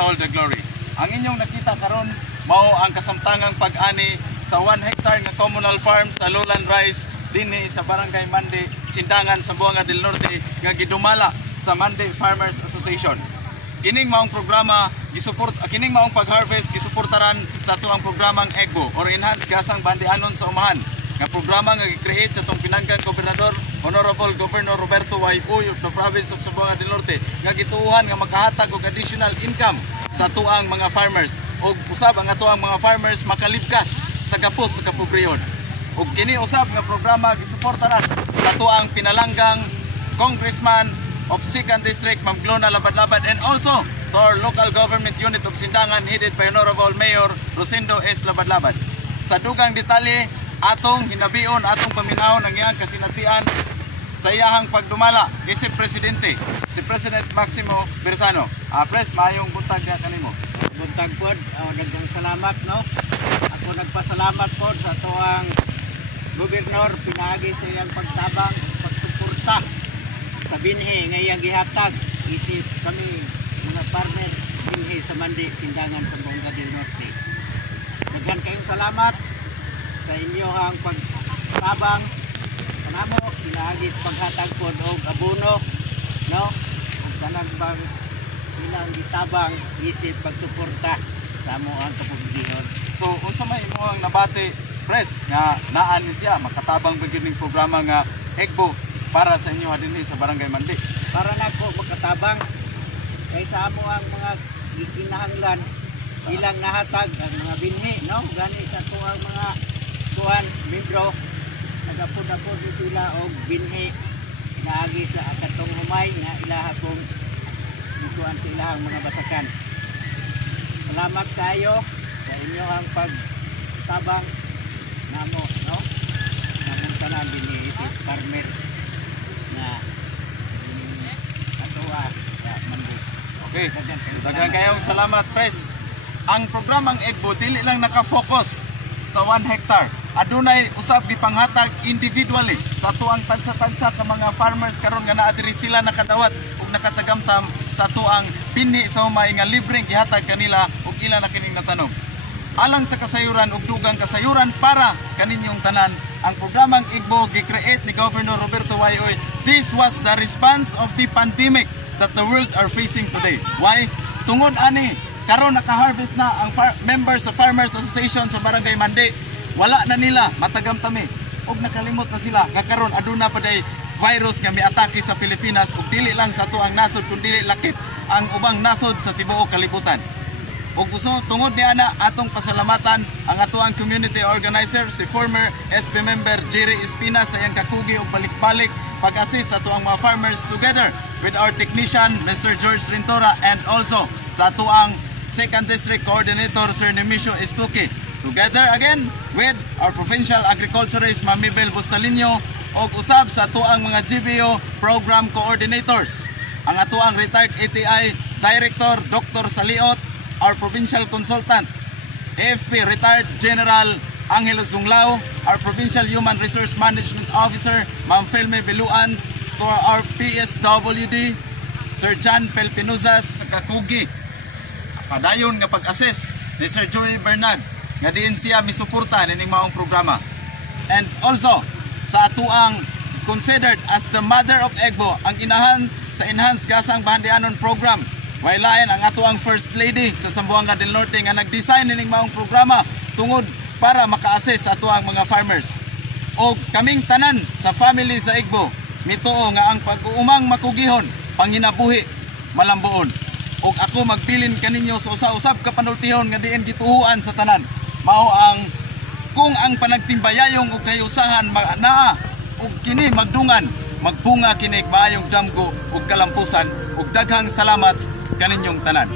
all the glory. Ang inyong nakita karon mao ang kasamtangang pag-ani sa 1 hectare nga communal farm sa Lowland Rice dinhi sa Barangay Mande, Sindangan, Zamboanga del Norte nga gidumala sa Mande Farmers Association. Kining maong programa kining maong pag-harvest gisuportaran sa ato ang programang EGBO or Enhanced Gasang Bandianon sa Umahan, nga programa nga gi-create sa tong pinanggang gobernador Honorable Governor Roberto Y. Uy of the province of Zamboanga del Norte, nga gituuhan nga makahatag og additional income sa atuang mga farmers ug usab ang atuang mga farmers makalibkas sa gapos sa kapobrehon. Ug kini usab nga programa gisuportaran sa atuang pinalanggang Congressman of 2nd District Ma'am Glona Labad-Labad, and also to our local government unit of Sindangan headed by Honorable Mayor Rosendo S. Labad-Labad. Sa dugang detalye atong hinabion, atong paminahon ang iyang kasinatian sa iyahang pagdumala kay si Presidente, si President Maximo Bersano. Pres, maayong buntag ka kanimo. Buntag pod, daghang salamat no. Ako nagpasalamat pod sa tuang gobernador pinaagi sa iyang pagtabang, pagsuporta sa binhi nga iyang gihatag isip kami mga partner binhi sa Mande, Sindangan, Zamboanga del Norte. Daghan kayong salamat sa inyong pagtabang kanamo pinaagi sa paghatag pod og abono no, ang kanang bang ilang gitabang isip pagsuporta sa amo ang kapobrehon. So unsa may imong nabati, Pres, nga naan ni siya makatabang beginning programa nga EGBO para sa inyo dinhi sa Barangay Mande? Para nako makatabang kay sa amo ang mga gikinahanglan ilang nahatag ang mga binhi no, gani sa tuang mga kuan membro nagapod-apod sila og binhi naagi sa katong humay nga ilaha kong ituan sila ang mga basakan. Salamat kayo sa inyo ang pagtabang namo no, namong tanan dinhi si farmer na atuwa sa Mande. Okay, daghang kayong salamat, Pres. Ang programang EGBO dili lang nakafocus sa 1 hectare. Adunay usab gipanghatag individually sa tuang tansa-tansa ka mga farmers karon nga naa diri sila nakadawat ug nakatagamtam sa tuang pinhi sa humay nga libreng gihatag kanila ug ila na kining natanom. Alang sa kasayuran ug dugang kasayuran para kaninyong tanan, ang programang EGBO gi-create ni Governor Roberto Y. Uy. This was the response of the pandemic that the world are facing today. Why? Tungod ani karon naka-harvest na ang members sa Farmers Association sa Barangay Mande. Wala na nila matagamtami ug nakalimot na sila nga karon aduna pa day virus nga miatake sa Pilipinas ug dili lang sa tuang nasod kundi lakip ang ubang nasod sa tibuok kalibutan. Ug gusto tungod ni ana atong pasalamatan ang atuang community organizer si former SB member Jerry Espina sa iyang kakugi ug balik-balik pag-assist sa atuang mga farmers together with our technician Mr. George Rintora and also sa atuang 2nd District Coordinator Sir Nemesio Estuque, together again with our Provincial Agriculturist Mamibel Bustalino o usab sa atuang mga GBO Program Coordinators, ang atuang retired ATI Director Dr. Saliot, our Provincial Consultant, AFP Retired General Angelo Zunglao, our Provincial Human Resource Management Officer Ma'am Felme Biluan, to our PSWD Sir John Pelpinuzas sa kakugi. Padayon nga pag-assess ni Sir Joey Bernard nga diin siya misuporta nining maong programa. And also sa atuang considered as the mother of EGBO, ang inahan sa Enhanced Gasang Bandianon program, wailayan ang atuang First Lady sa Zamboanga del Norte nga nag-design nining maong programa tungod para maka-assess sa atuang mga farmers. O kaming tanan sa family sa EGBO mituo nga ang pag-uumang makugihon panginabuhi malambuon. Og ako magbilin kaninyo sa usa-usab ka panultihon nga diin gituhuan sa tanan. Mao ang kung ang panagtimbayayong ug kayusahan naa ug kini magdungan, magbunga kini maayong damgo ug kalampusan ug daghang salamat kaninyong tanan.